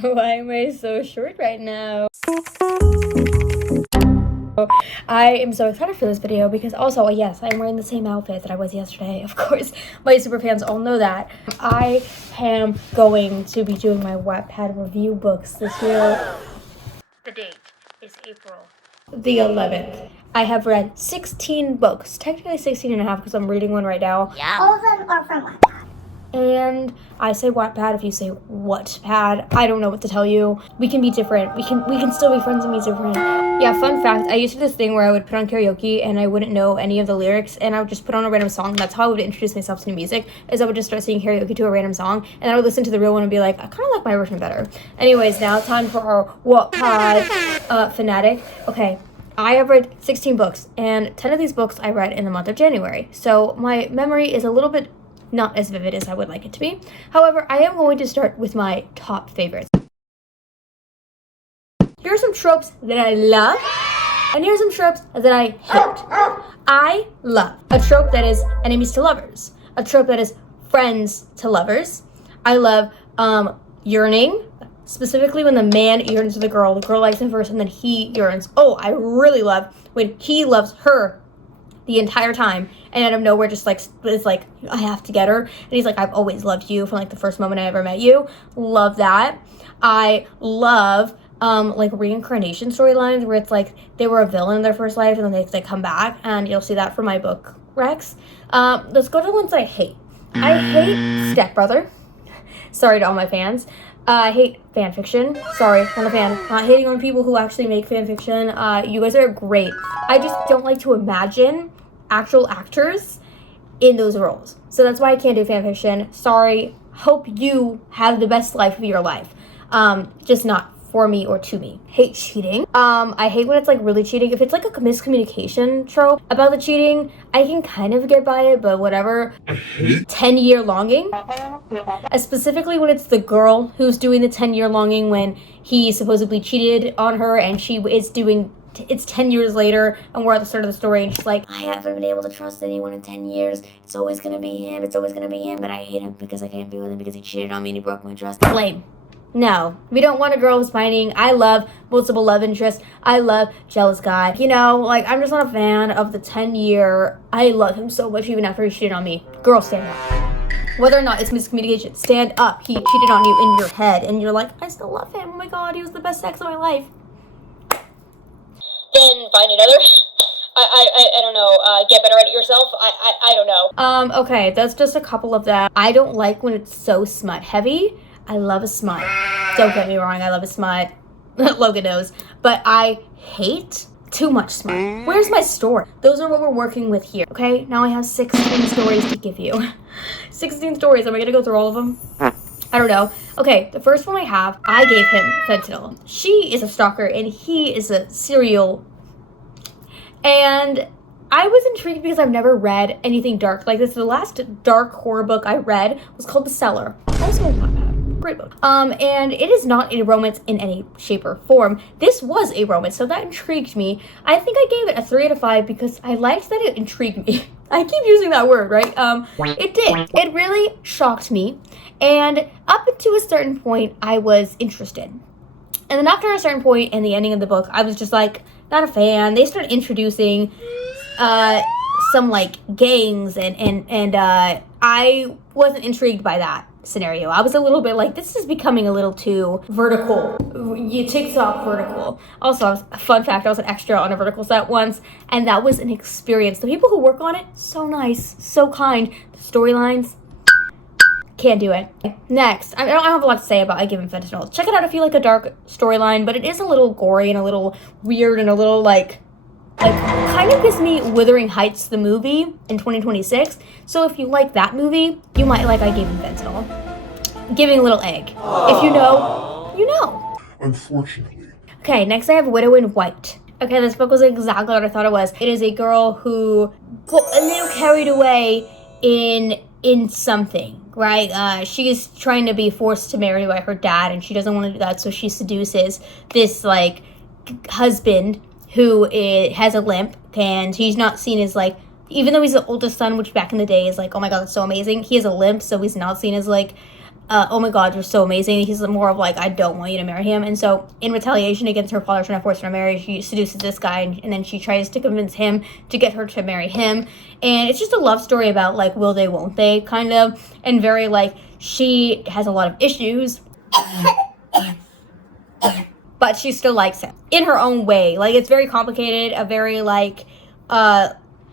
Why am I so short right now? I am so excited for this video because also, yes, I'm wearing the same outfit that I was yesterday. Of course, my super fans all know that. I am going to be doing my Wattpad review books this year. The date is April the 11th. I have read 16 books, technically 16 and a half because I'm reading one right now. Yeah. All of them are from Wattpad. And I say Wattpad if you say Wattpad. I don't know what to tell you. We can be different. We can still be friends and be different. Yeah, fun fact, I used to do this thing where I would put on karaoke and I wouldn't know any of the lyrics and I would just put on a random song. That's how I would introduce myself to new music, is I would just start singing karaoke to a random song and I would listen to the real one and be like, I kind of like my version better. Anyways, now it's time for our Wattpad fanatic. Okay. I have read 16 books and 10 of these books I read in the month of January. So my memory is a little bit not as vivid as I would like it to be. However, I am going to start with my top favorites. Here are some tropes that I love, and here are some tropes that I hate. I love a trope that is enemies to lovers, a trope that is friends to lovers. I love yearning, specifically when the man yearns for the girl likes him first, and then he yearns. Oh, I really love when he loves her the entire time and out of nowhere just like is like, I have to get her, and he's like, I've always loved you from like the first moment I ever met you. Love that. I love like reincarnation storylines where it's like they were a villain in their first life and then they come back, and you'll see that for my book Rex. Let's go to the ones that I hate. I hate Stepbrother. Sorry to all my fans. I hate fan fiction. Sorry, not a fan. Not hating on people who actually make fan fiction. You guys are great. I just don't like to imagine actual actors in those roles. So that's why I can't do fan fiction. Sorry. Hope you have the best life of your life. Just not for me or to me. Hate cheating. I hate when it's like really cheating. If it's like a miscommunication trope about the cheating, I can kind of get by it, but whatever. 10-year longing. Specifically when it's the girl who's doing the 10-year longing when he supposedly cheated on her and she is doing, it's 10 years later and we're at the start of the story and she's like, I haven't been able to trust anyone in 10 years. It's always gonna be him. It's always gonna be him, but I hate him because I can't be with him because he cheated on me and he broke my trust. Flame. No, we don't want a girl who's fighting. I love multiple love interests. I love jealous guy. You know, like, I'm just not a fan of the 10-year, I love him so much even after he cheated on me. Girl, stand up. Whether or not it's miscommunication, stand up. He cheated on you in your head, and you're like, I still love him. Oh my god, he was the best sex of my life. Then find another. I don't know, get better at it yourself. I don't know. Okay, that's just a couple of them. I don't like when it's so smut heavy. I love a smut. Don't get me wrong, I love a smut. Logan knows. But I hate too much smut. Where's my story? Those are what we're working with here, okay? Now I have 16 stories to give you. 16 stories. Am I gonna go through all of them? I don't know. Okay, the first one I have, I gave him fentanyl. She is a stalker and he is a serial. And I was intrigued because I've never read anything dark like this. The last dark horror book I read was called The Cellar. Also not bad. Great book. And it is not a romance in any shape or form. This was a romance, so that intrigued me. I think I gave it a 3 out of 5 because I liked that it intrigued me. I keep using that word, right? It did. It really shocked me. And up to a certain point, I was interested. And then after a certain point in the ending of the book, I was just like, not a fan. They started introducing some like gangs and I wasn't intrigued by that scenario. I was a little bit like, this is becoming a little too vertical. You TikTok vertical. Also, fun fact, I was an extra on a vertical set once, and that was an experience. The people who work on it, so nice, so kind. The storylines, can't do it. Next, I don't have a lot to say about I Give Him Fentanyl. Check it out if you like a dark storyline, but it is a little gory and a little weird and a little like kind of gives me Wuthering Heights the movie in 2026. So if you like that movie, you might like I Gave Him Fentanyl. Giving a little egg. If you know, you know. Unfortunately. Okay, next I have Widow in White. Okay, this book was exactly what I thought it was. It is a girl who got a little carried away in something, right? She's trying to be forced to marry by her dad, and she doesn't want to do that, so she seduces this like husband who has a limp, and he's not seen as like, even though he's the oldest son, which back in the day is like, oh my god, that's so amazing, he has a limp, so he's not seen as like oh my god, you're so amazing. He's more of like, I don't want you to marry him. And so in retaliation against her father trying to force her to marry, she seduces this guy, and then she tries to convince him to get her to marry him. And it's just a love story about like, will they, won't they, kind of, and very like, she has a lot of issues, but she still likes him in her own way. Like, it's very complicated, a very like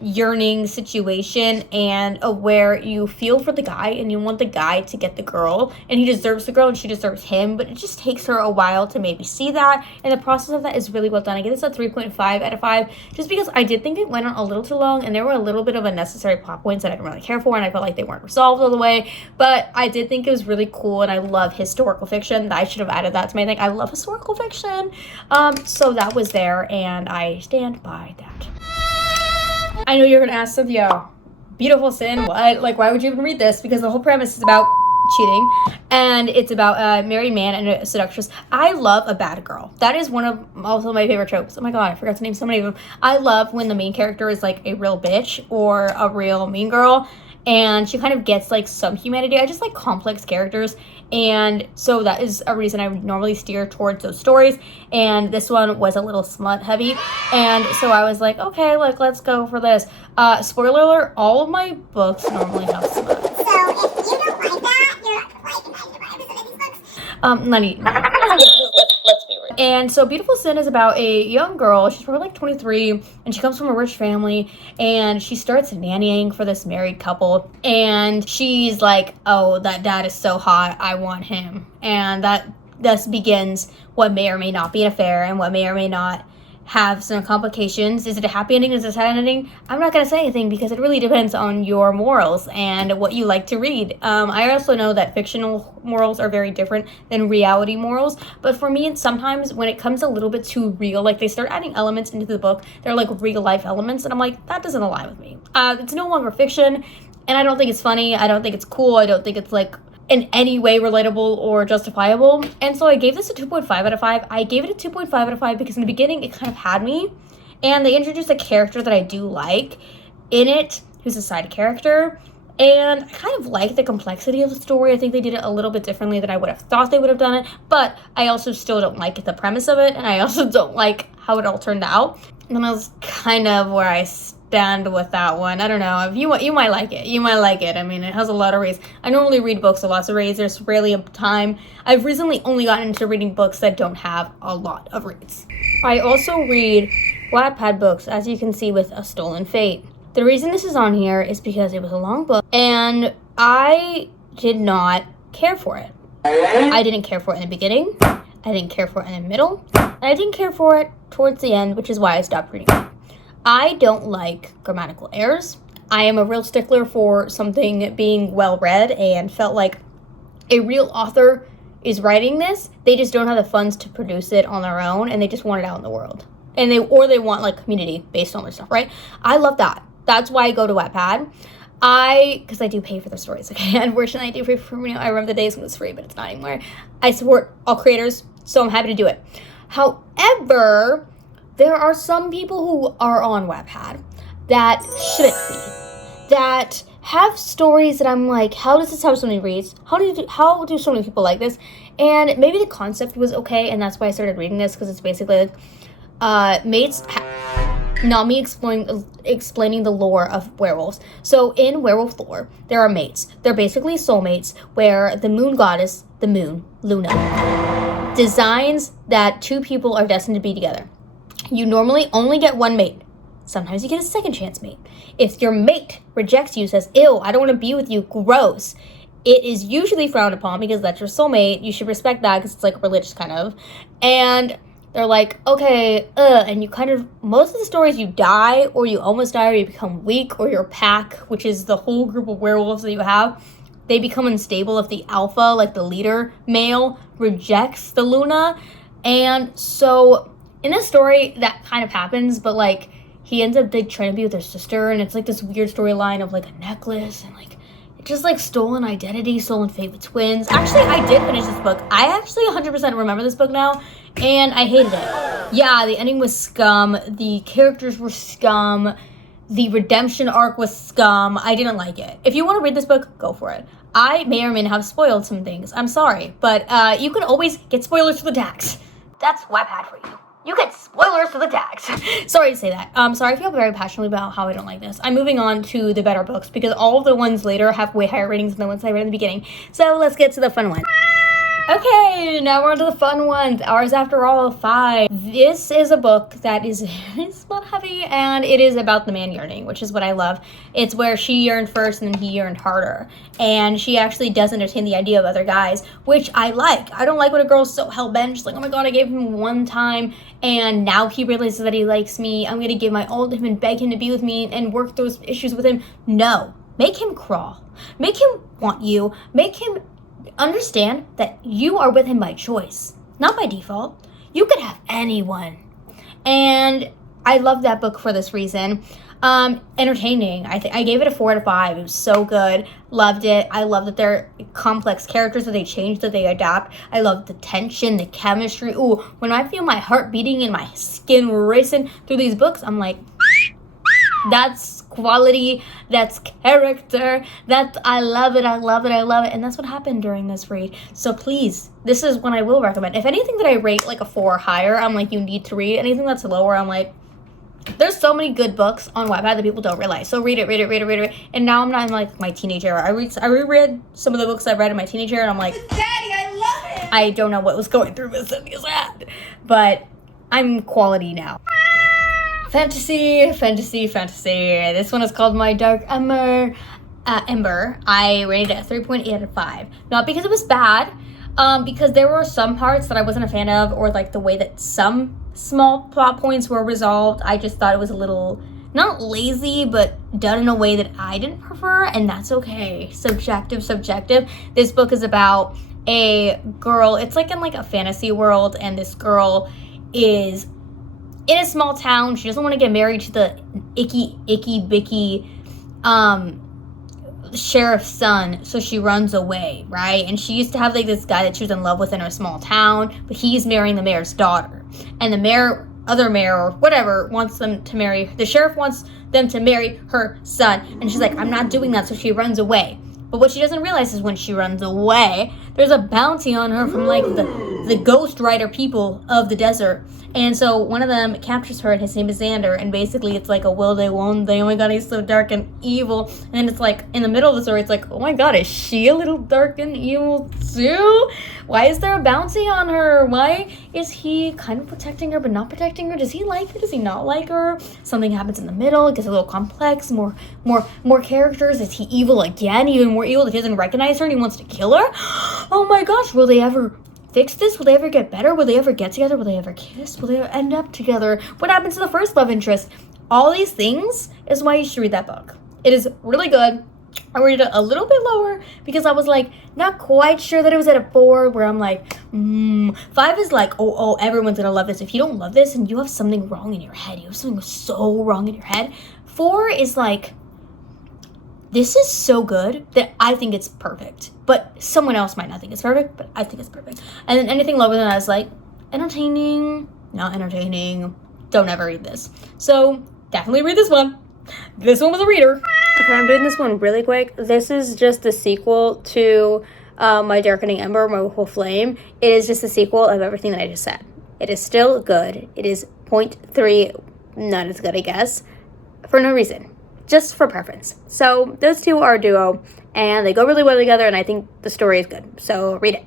yearning situation, and where you feel for the guy and you want the guy to get the girl, and he deserves the girl and she deserves him, but it just takes her a while to maybe see that, and the process of that is really well done. I give this a 3.5 out of 5 just because I did think it went on a little too long, and there were a little bit of unnecessary plot points that I didn't really care for, and I felt like they weren't resolved all the way, but I did think it was really cool, and I love historical fiction. I should have added that to my thing. I love historical fiction. So that was there, and I stand by that. I know you're gonna ask, Cynthia, Beautiful Sin, what? Like, why would you even read this? Because the whole premise is about cheating, and it's about a married man and a seductress. I love a bad girl. That is one of also my favorite tropes. Oh my god, I forgot to name so many of them. I love when the main character is like a real bitch or a real mean girl, and she kind of gets like some humanity. I just like complex characters, and so that is a reason I would normally steer towards those stories, and this one was a little smut heavy, and so I was like, okay, like, let's go for this. Spoiler alert, all of my books normally have smut. So if you don't like that, you're like 95% of these books. Let's be real. And so Beautiful Sin is about a young girl. She's probably like 23, and she comes from a rich family, and she starts nannying for this married couple, and she's like, oh, that dad is so hot, I want him. And that thus begins what may or may not be an affair, and what may or may not have some complications. Is it a happy ending? Is it a sad ending? I'm not going to say anything because it really depends on your morals and what you like to read. I also know that fictional morals are very different than reality morals, but for me, it's sometimes when it comes a little bit too real, like they start adding elements into the book, they're like real life elements, and I'm like, that doesn't align with me. It's no longer fiction, and I don't think it's funny, I don't think it's cool, I don't think it's like in any way relatable or justifiable. And so I gave this a 2.5 out of 5. I gave it a 2.5 out of 5 because in the beginning it kind of had me, and they introduced a character that I do like in it, who's a side character, and I kind of like the complexity of the story. I think they did it a little bit differently than I would have thought they would have done it, but I also still don't like the premise of it, and I also don't like how it all turned out. And that's kind of where I stand with that one. I don't know. If you might like it. You might like it. I mean, it has a lot of reads. I normally read books with lots of reads. There's rarely a time. I've recently only gotten into reading books that don't have a lot of reads. I also read Wattpad books, as you can see with A Stolen Fate. The reason this is on here is because it was a long book, and I did not care for it. I didn't care for it in the beginning. I didn't care for it in the middle. And I didn't care for it towards the end, which is why I stopped reading it. I don't like grammatical errors. I am a real stickler for something being well read, and felt like a real author is writing this. They just don't have the funds to produce it on their own, and they just want it out in the world. And they want like community based on their stuff, right? I love that. That's why I go to Wattpad. Because I do pay for the stories, okay? Unfortunately, I do pay for, I remember the days when it was free, but it's not anymore. I support all creators, so I'm happy to do it. However, there are some people who are on Wattpad that shouldn't be, that have stories that I'm like, how does this have so many reads? How do so many people like this? And maybe the concept was okay, and that's why I started reading this, because it's basically like mates. Not me explaining the lore of werewolves. So in werewolf lore, there are mates. They're basically soulmates, where the moon goddess, the moon, Luna, designs that two people are destined to be together. You normally only get one mate. Sometimes you get a second chance mate. If your mate rejects you, says, ew, I don't want to be with you, gross, it is usually frowned upon because that's your soulmate. You should respect that because it's like religious kind of. And they're like, okay, and you kind of, most of the stories you die, or you almost die, or you become weak, or your pack, which is the whole group of werewolves that you have, they become unstable if the alpha, like the leader male, rejects the Luna. And so in this story, that kind of happens, but like he ends up trying to be with their sister, and it's like this weird storyline of like a necklace and like just like stolen identity, stolen fate with twins. Actually, I did finish this book. I actually 100% remember this book now, and I hated it. Yeah, the ending was scum. The characters were scum. The redemption arc was scum. I didn't like it. If you want to read this book, go for it. I may or may not have spoiled some things. I'm sorry, but you can always get spoilers for the tags. That's wattpad for you. You get spoilers for the tags. Sorry to say that. Sorry, I feel very passionately about how I don't like this. I'm moving on to the better books because all of the ones later have way higher ratings than the ones I read in the beginning. So let's get to the fun one. Okay, now we're on to the fun ones. Hours After All, 5. This is a book that is smut heavy, and it is about the man yearning, which is what I love. It's where she yearned first and then he yearned harder. And she actually does entertain the idea of other guys, which I like. I don't like when a girl's so hell-bent. She's like, oh my god, I gave him one time, and now he realizes that he likes me. I'm going to give my all to him and beg him to be with me and work those issues with him. No. Make him crawl. Make him want you. Make him understand that you are with him by choice, not by default. You could have anyone. And I love that book for this reason. Entertaining. I gave it a 4 out of 5. It was so good. Loved it. I love that they're complex characters, that they change, that they adapt. I love the tension, the chemistry. Ooh, when I feel my heart beating and my skin racing through these books, I'm like, that's quality, that's character, I love it, and that's what happened during this read. So please, this is one I will recommend. If anything that I rate like a 4 or higher, I'm like, you need to read. Anything that's lower, I'm like, there's so many good books on Wattpad that people don't realize. So read it. And now I'm not in like my teenage era. I reread some of the books I read in my teenage era, and I'm like, Daddy, I love it. I don't know what was going through Miss Cynthia's head, but I'm quality now. Fantasy. This one is called My Dark Ember. I rated it a 3.8 out of 5. Not because it was bad, because there were some parts that I wasn't a fan of, or like the way that some small plot points were resolved. I just thought it was a little, not lazy, but done in a way that I didn't prefer, and that's okay. Subjective. This book is about a girl. It's like in like a fantasy world, and this girl is in a small town. She doesn't want to get married to the icky sheriff's son, so she runs away, right? And she used to have like this guy that she was in love with in her small town, but he's marrying the mayor's daughter, and the other mayor or whatever wants them to marry, the sheriff wants them to marry her son, and she's like, I'm not doing that, so she runs away. But what she doesn't realize is when she runs away, there's a bounty on her from like the ghost rider people of the desert. And so one of them captures her, and his name is Xander, and basically it's like a will they, won't they, oh my god, he's so dark and evil. And it's like, in the middle of the story, it's like, oh my god, is she a little dark and evil too? Why is there a bounty on her? Why is he kind of protecting her but not protecting her? Does he like her? Does he not like her? Something happens in the middle, it gets a little complex, more characters. Is he evil again? Even more evil that he doesn't recognize her and he wants to kill her? Oh my gosh, will they ever fix this? Will they ever get better? Will they ever get together? Will they ever kiss? Will they ever end up together? What happens to the first love interest? All these things is why you should read that book. It is really good. I rated it a little bit lower because I was like not quite sure that it was at a 4, where I'm like 5 is like, oh everyone's gonna love this. If you don't love this and you have something wrong in your head, you have something so wrong in your head. 4 is like, this is so good that I think it's perfect. But someone else might not think it's perfect, but I think it's perfect. And then anything lower than that is like, entertaining, not entertaining, don't ever read this. So definitely read this one. This one was a reader. Okay, I'm doing this one really quick. This is just the sequel to My Darkening Ember, My Willful Flame. It is just a sequel of everything that I just said. It is still good. It is 0.3, not as good, I guess, for no reason. Just for preference. So those two are a duo, and they go really well together, and I think the story is good. So read it.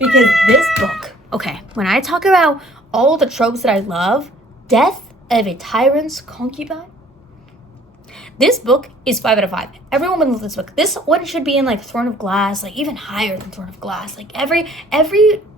Because this book, okay, when I talk about all the tropes that I love, death of a tyrant's concubine, this book is 5 out of 5. Everyone would love this book. This one should be in like Throne of Glass, like even higher than Throne of Glass. Like every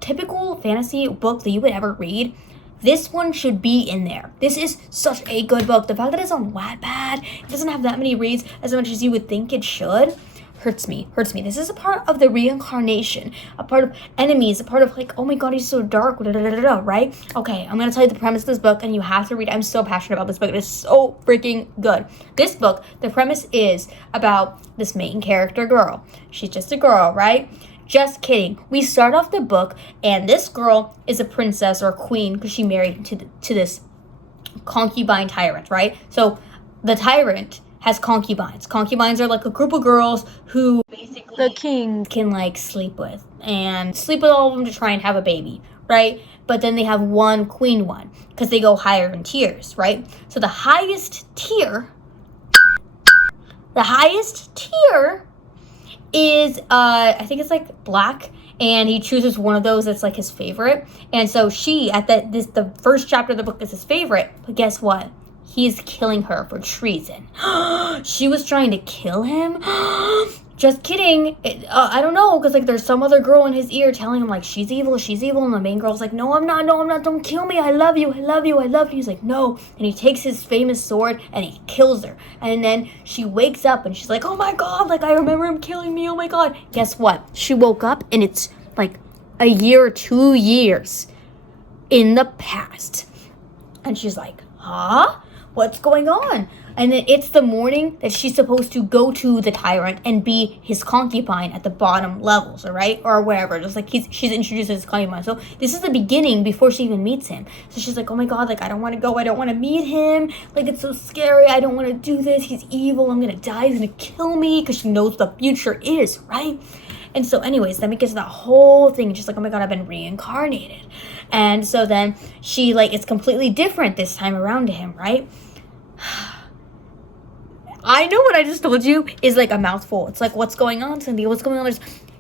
typical fantasy book that you would ever read, this one should be in there. This is such a good book. The fact that it's on Wattpad, it doesn't have that many reads as much as you would think it should, hurts me. This is a part of the reincarnation, a part of enemies, a part of like, oh my god, he's so dark, right? Okay, I'm gonna tell you the premise of this book, and you have to read it. I'm so passionate about this book. It is so freaking good. This book, the premise is about this main character girl. She's just a girl, right? Just kidding. We start off the book, and this girl is a princess or a queen because she married to this concubine tyrant, right? So the tyrant has concubines. Concubines are like a group of girls who basically the king can like sleep with all of them to try and have a baby, right? But then they have one queen one because they go higher in tiers, right? So the highest tier is I think it's like black, and he chooses one of those that's like his favorite. And so she the first chapter of the book is his favorite, but guess what? He's killing her for treason. She was trying to kill him. Just kidding. I don't know, because like there's some other girl in his ear telling him like she's evil, and the main girl's like, no I'm not, don't kill me, I love you. He's like, no, and he takes his famous sword and he kills her. And then she wakes up and she's like, oh my god, like I remember him killing me, oh my god. Guess what? She woke up and it's like a year or 2 years in the past, and she's like, huh? What's going on? And then it's the morning that she's supposed to go to the Tyrant and be his concubine at the bottom levels, all right? Or wherever, just like she's introduced as his concubine. So this is the beginning before she even meets him. So she's like, oh my god, like I don't want to go, I don't want to meet him. Like it's so scary, I don't want to do this, he's evil, I'm gonna die, he's gonna kill me, because she knows what the future is, right? And so anyways, then we get to that whole thing, and she's like, oh my god, I've been reincarnated. And so then she like, it's completely different this time around to him, right? I know what I just told you is like a mouthful. It's like, what's going on, Cynthia? What's going on?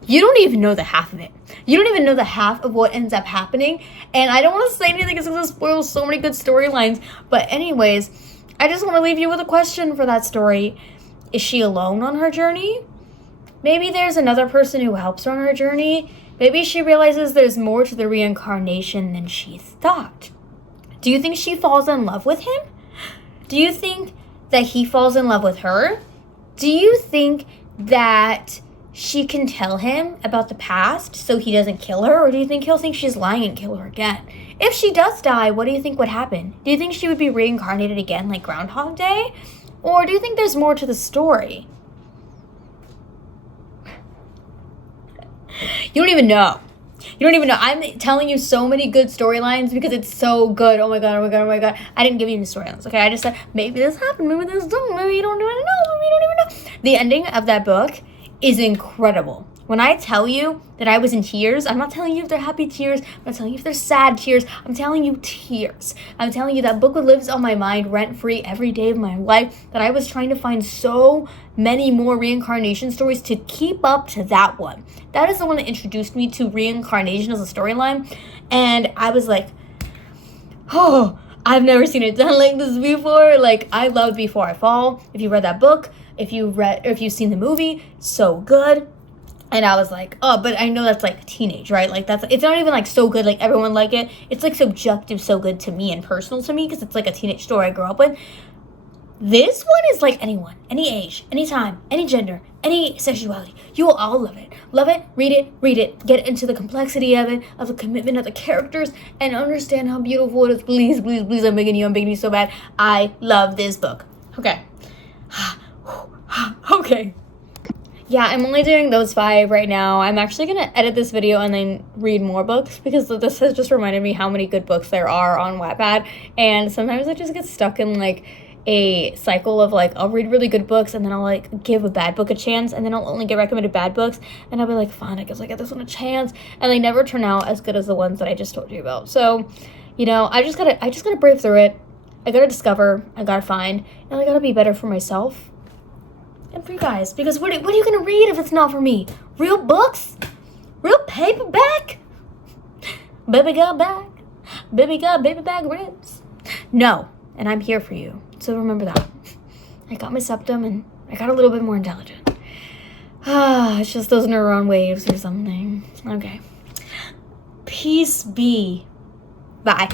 You don't even know the half of it. You don't even know the half of what ends up happening. And I don't want to say anything because it's going to spoil so many good storylines. But anyways, I just want to leave you with a question for that story. Is she alone on her journey? Maybe there's another person who helps her on her journey. Maybe she realizes there's more to the reincarnation than she thought. Do you think she falls in love with him? Do you think that he falls in love with her? Do you think that she can tell him about the past so he doesn't kill her? Or do you think he'll think she's lying and kill her again? If she does die, what do you think would happen? Do you think she would be reincarnated again like Groundhog Day? Or do you think there's more to the story? You don't even know. You don't even know. I'm telling you so many good storylines because it's so good. Oh my god. I didn't give you any storylines, okay? I just said, maybe this happened, maybe this don't, maybe you don't even know, maybe you don't even know. The ending of that book is incredible. When I tell you that I was in tears, I'm not telling you if they're happy tears, I'm not telling you if they're sad tears, I'm telling you tears. I'm telling you that book lives on my mind rent-free every day of my life, that I was trying to find so many more reincarnation stories to keep up to that one. That is the one that introduced me to reincarnation as a storyline, and I was like, oh, I've never seen it done like this before. Like, I loved Before I Fall. If you read that book, if you've seen the movie, so good. And I was like, oh, but I know that's like teenage, right? Like it's not even like so good, like everyone like it. It's like subjective, so good to me and personal to me because it's like a teenage story I grew up with. This one is like anyone, any age, any time, any gender, any sexuality. You will all love it. Love it, read it, get into the complexity of it, of the commitment of the characters, and understand how beautiful it is. Please, I'm begging you so bad. I love this book. Okay. Okay. Yeah, I'm only doing those 5 right now. I'm actually going to edit this video and then read more books because this has just reminded me how many good books there are on Wattpad. And sometimes I just get stuck in like a cycle of like, I'll read really good books and then I'll like give a bad book a chance, and then I'll only get recommended bad books, and I'll be like, fine, I guess I'll get this one a chance. And they never turn out as good as the ones that I just told you about. So, you know, I just gotta brave through it. I gotta discover, I gotta find, and I gotta be better for myself. And for you guys, because what are you gonna read if it's not for me? Real books? Real paperback? Baby got baby back ribs. No, and I'm here for you. So remember that. I got my septum and I got a little bit more intelligent. It's just those neuron waves or something. Okay. Peace be. Bye.